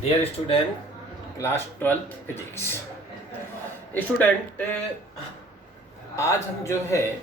Dear student, class 12 physics student, आज हम जो है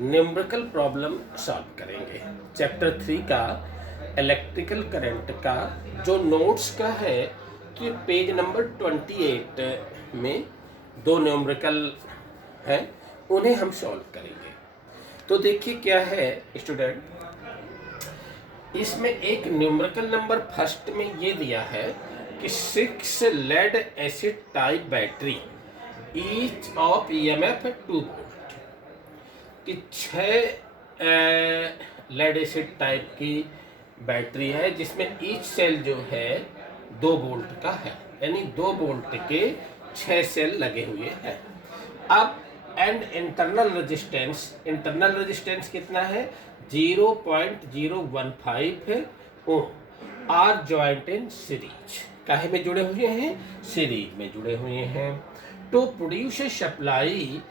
न्यूमेरिकल प्रॉब्लम सॉल्व करेंगे। चैप्टर 3 का इलेक्ट्रिकल करंट का जो नोट्स का है, तो ये पेज नंबर 28 में दो न्यूमेरिकल हैं, उन्हें हम सॉल्व करेंगे। तो देखिए क्या है स्टूडेंट, इसमें एक न्यूमेरिकल नंबर फर्स्ट में ये दिया है कि 6 lead acid type battery each of EMF 2 volt कि 6 लेड एसिड टाइप की बैटरी है जिसमें ईच सेल जो है 2 वोल्ट का है, यानी 2 वोल्ट के 6 सेल लगे हुए हैं। अब एंड इंटरनल रेजिस्टेंस कितना है? 0.015 ओम आर जॉइंट इन सीरीज। काहे में जुड़े हुए हैं? सीरीज में जुड़े हुए हैं। To produce a supply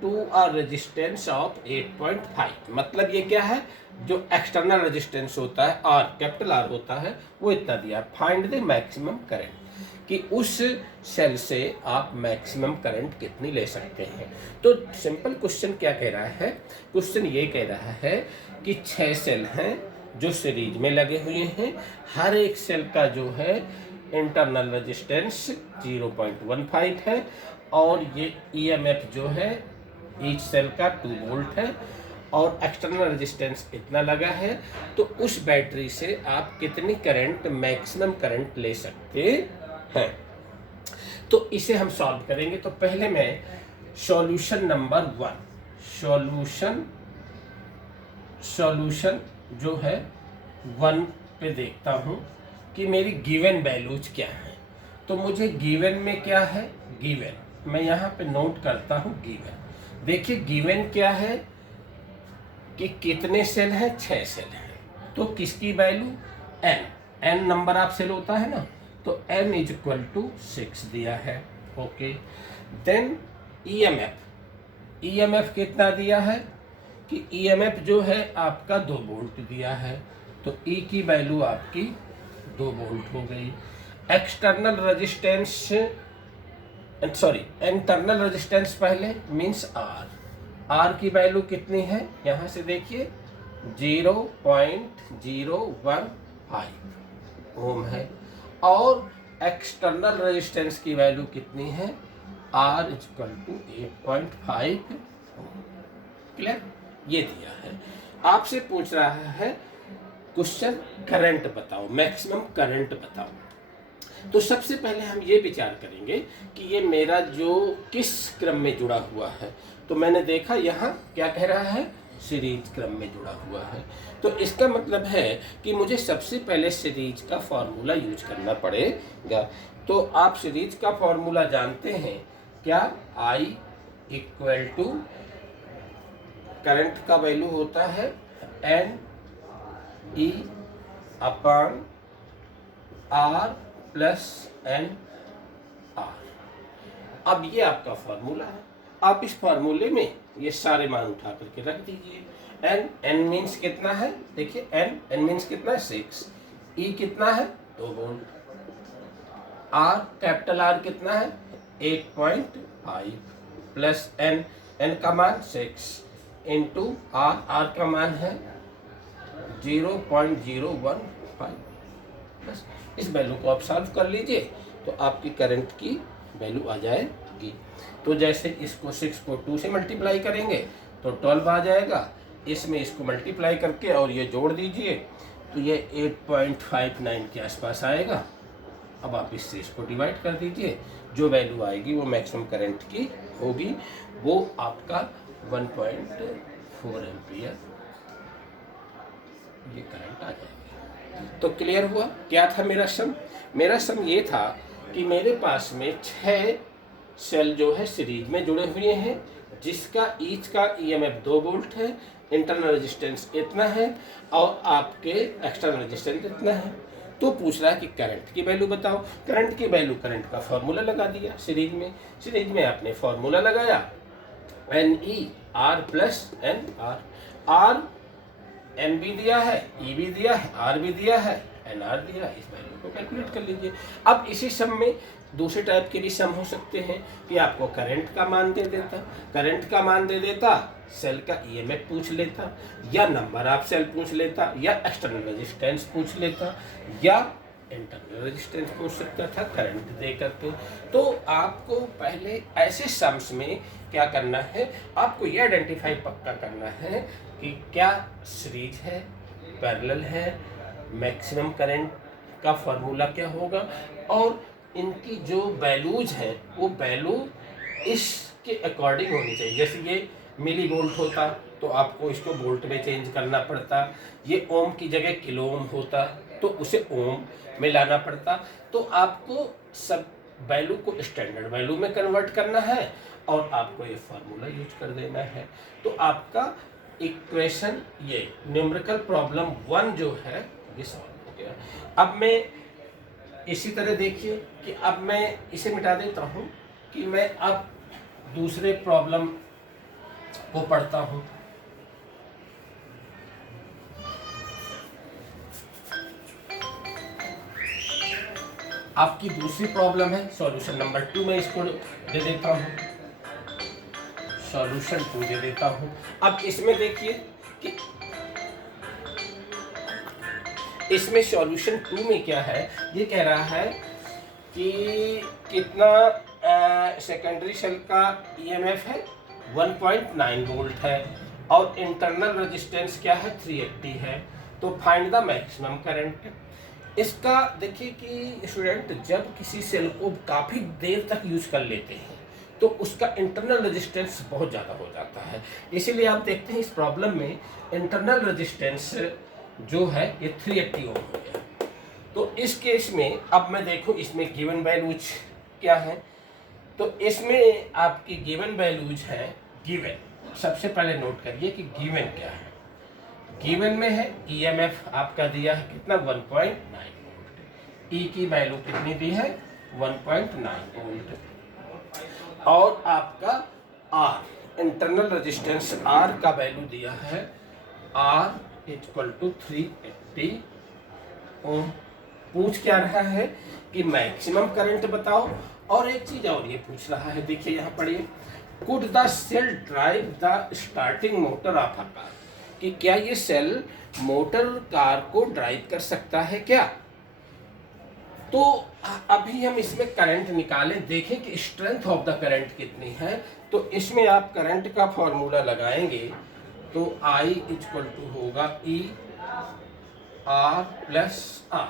to a resistance of 8.5। मतलब ये क्या है, जो एक्सटर्नल रेजिस्टेंस होता है आर, कैपिटल आर होता है, वो इतना दिया। फाइंड द मैक्सिमम करंट कि उस सेल से आप मैक्सिमम करंट कितनी ले सकते हैं। तो सिंपल क्वेश्चन क्या कह रहा है? क्वेश्चन ये कह रहा है कि 6 सेल हैं जो सीरीज में लगे हुए हैं, हर एक सेल का जो है इंटरनल रेजिस्टेंस 0.15 है और ये ईएमएफ जो है ईच सेल का 2 वोल्ट है और एक्सटर्नल रेजिस्टेंस इतना लगा है। तो उस बैटरी से आप कितनी करंट, मैक्सिमम करंट ले सकते हैं। तो इसे हम सॉल्व करेंगे। तो पहले मैं सॉल्यूशन नंबर 1, सॉल्यूशन जो है 1 पे देखता हूं कि मेरी गिवन वैल्यूज क्या है। तो मुझे गिवन में क्या है, गिवन मैं यहाँ पे नोट करता हूँ। गिवन देखिए, गिवन क्या है कि कितने सेल हैं? 6 सेल हैं। तो किसकी value? n number of cell होता है ना, तो n इज इक्वल टू 6 दिया है। ओके, देन ईएमएफ कितना दिया है कि ईएमएफ जो है आपका 2 वोल्ट दिया है, तो E की वैल्यू आपकी 2 वोल्ट हो गई। External resistance, sorry internal resistance पहले मींस आर की वैल्यू कितनी है? यहाँ से देखिए 0.015 ओम है और एक्सटर्नल रेजिस्टेंस की वैल्यू कितनी है? R equal to 8.5। क्लियर? ये दिया है। आपसे पूछ रहा है क्वेश्चन करंट बताओ, मैक्सिमम करंट बताओ। तो सबसे पहले हम ये विचार करेंगे कि ये मेरा जो किस क्रम में जुड़ा हुआ है। तो मैंने देखा यहाँ क्या कह रहा है, सीरीज क्रम में जुड़ा हुआ है। तो इसका मतलब है कि मुझे सबसे पहले सीरीज का फॉर्मूला यूज करना पड़ेगा। तो आप सीरीज का फॉर्मूला जानते हैं क्या? I इक्वल टू करंट का वैल्यू होता है NE upon R plus NR। अब ये आपका फॉर्मूला है। आप इस फॉर्मूले में ये सारे मान उठा करके रख दीजिए। n मीन्स कितना है? देखिए n मीन्स कितना है? 6। E कितना है? 2 वोल्ट। R कैपिटल R कितना है? 8.5 प्लस n का मान 6 इंटू R का मान है 0.015। बस इस वैल्यू को आप सॉल्व कर लीजिए तो आपकी करंट की वैल्यू आ जाएगी। तो जैसे इसको 6 को 2 से मल्टीप्लाई करेंगे तो 12 आ जाएगा। इसमें इसको मल्टीप्लाई करके और ये जोड़ दीजिए तो ये 8.59 के आसपास आएगा। अब आप इससे इसको डिवाइड कर दीजिए, जो वैल्यू आएगी वो मैक्सिमम करंट की होगी, वो आपका 1.4 एम्पियर ये करंट आ जाएगा। तो क्लियर हुआ? क्या था मेरा सम? मेरा सम ये था कि मेरे पास में 6 सेल जो है सीरीज में जुड़े हुए हैं जिसका ईच का ईएमएफ 2 वोल्ट है, इंटरनल रेजिस्टेंस इतना है और आपके एक्सटर्नल रेजिस्टेंस इतना है। तो पूछ रहा है कि करंट की वैल्यू बताओ। करंट की वैल्यू, करंट का फॉर्मूला लगा दिया सीरीज में आपने फॉर्मूला लगाया NE R plus NR। R N भी दिया है, E भी दिया है, R भी दिया है, NR दिया, इस वैल्यू को कैलकुलेट कर लीजिए। अब इसी सम में दूसरे टाइप के भी सम हो सकते हैं कि आपको करंट का मान दे देता, सेल का EMF पूछ लेता, या नंबर ऑफ सेल पूछ लेता, या एक्सटर्नल रेजिस्टेंस पूछ लेता, या इंटरनल रेजिस्टेंस पूछ सकता था करंट दे करके। तो आपको पहले ऐसे सम्स में क्या करना है, आपको ये आइडेंटिफाई पक्का करना है कि क्या सीरीज है, पैरेलल है, मैक्सिमम करंट का फॉर्मूला क्या होगा, और इनकी जो वैल्यूज हैं वो वैल्यू इसके अकॉर्डिंग होनी चाहिए। जैसे ये मिली वोल्ट होता तो आपको इसको वोल्ट में चेंज करना पड़ता, ये ओम की जगह किलो ओम होता तो उसे ओम में लाना पड़ता। तो आपको सब वैल्यू को स्टैंडर्ड वैल्यू में कन्वर्ट करना है और आपको ये फार्मूला यूज कर देना है। तो आपका इक्वेशन ये न्यूमेरिकल प्रॉब्लम 1 जो है ये सॉल्व हो गया। अब मैं इसी तरह देखिए कि अब मैं इसे मिटा देता हूँ कि मैं अब दूसरे प्रॉब्लम को पढ़ता हूँ। आपकी दूसरी प्रॉब्लम है सॉल्यूशन नंबर 2, मैं इसको दे देता हूँ, सॉल्यूशन 2 दे देता हूँ। अब इसमें देखिए कि इसमें सॉल्यूशन 2 में क्या है, ये कह रहा है कि कितना सेकेंडरी सेल का EMF है 1.9 वोल्ट है और इंटरनल रेजिस्टेंस क्या है 380 है। तो फाइंड द मैक्सिमम करंट। इसका देखिए कि स्टूडेंट जब किसी सेल को काफ़ी देर तक यूज कर लेते हैं तो उसका इंटरनल रेजिस्टेंस बहुत ज़्यादा हो जाता है। इसीलिए आप देखते हैं इस प्रॉब्लम में इंटरनल रेजिस्टेंस जो है ये 380 ओम हो गया। तो इस केस में अब मैं देखूं इसमें गिवन वैल्यूज क्या है। तो इसमें आपकी गिवन वैल्यूज है, गिवन सबसे पहले नोट करिए कि गिवन क्या है। गिवन में है EMF आपका दिया है कितना 1.9 वोल्ट, E की वैल्यू कितनी दी है 1.9 वोल्ट, और आपका R इंटरनल रेजिस्टेंस R का वैल्यू दिया है R इक्वल टू 380 ओम। पूछ क्या रहा है कि मैक्सिमम करंट बताओ, और एक चीज और ये पूछ रहा है, देखिए यहाँ पढ़िए, could the cell drive the starting motor of a car, कि क्या ये सेल मोटर कार को ड्राइव कर सकता है क्या। तो अभी हम इसमें करंट निकालें, देखें कि स्ट्रेंथ ऑफ द करंट कितनी है। तो इसमें आप करंट का फॉर्मूला लगाएंगे तो I इक्वल टू होगा E R प्लस R।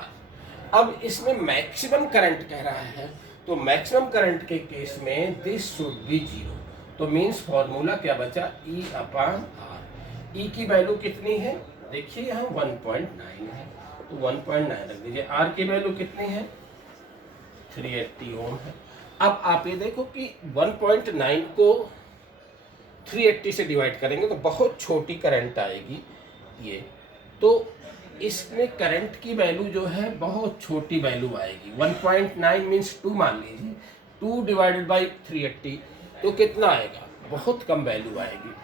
अब इसमें मैक्सिमम करंट कह रहा है, तो मैक्सिमम करंट के केस में दिस शुड बी 0। तो मीन्स फॉर्मूला क्या बचा E अपॉन R। E की वैल्यू कितनी है, देखिए यहाँ 1.9 है तो 1.9 रख दीजिए। R की वैल्यू कितनी है 380 ओम है। अब आप ये देखो कि 1.9 को 380 से डिवाइड करेंगे तो बहुत छोटी करंट आएगी ये, तो इसमें करंट की वैल्यू जो है बहुत छोटी वैल्यू आएगी। 1.9 मीन्स 2 मान लीजिए, 2 डिवाइडेड बाई 380 तो कितना आएगा, बहुत कम वैल्यू आएगी।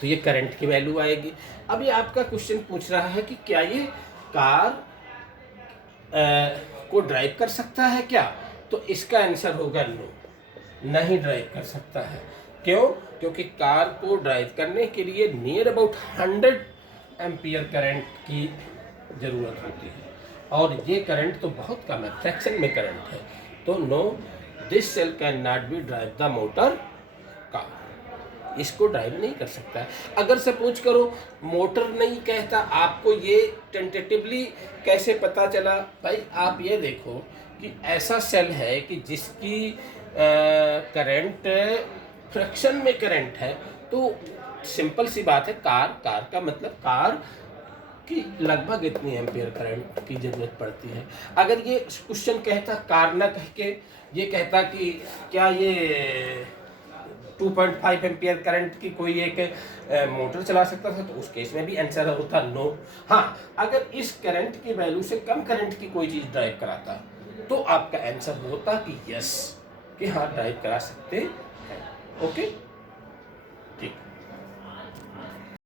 तो ये करंट की वैल्यू आएगी। अब ये आपका क्वेश्चन पूछ रहा है कि क्या ये कार को ड्राइव कर सकता है क्या, तो इसका आंसर होगा नो, नहीं ड्राइव कर सकता है। क्यों, क्योंकि कार को ड्राइव करने के लिए नियर अबाउट 100 एम्पियर करंट की ज़रूरत होती है और ये करंट तो बहुत कम है, फ्रैक्शन में करंट है। तो no, this cell can not be drive the motor car, इसको ड्राइव नहीं कर सकता है। अगर सपोज करो मोटर नहीं कहता, आपको ये टेंटेटिवली कैसे पता चला, भाई आप ये देखो कि ऐसा सेल है कि जिसकी करंट फ्रैक्शन में करंट है, तो सिंपल सी बात है, कार का मतलब कार की लगभग इतनी एम्पियर करंट की ज़रूरत पड़ती है। अगर ये क्वेश्चन कहता कार ना कह के ये कहता कि क्या ये 2.5 एम्पियर करंट की कोई एक मोटर चला सकता था, तो उस केस में भी आंसर होता नो। हाँ, अगर इस करंट की वैल्यू से कम करंट की कोई चीज़ ड्राइव कराता तो आपका आंसर होता कि यस, कि हाँ ड्राइव करा सकते हैं। ओके।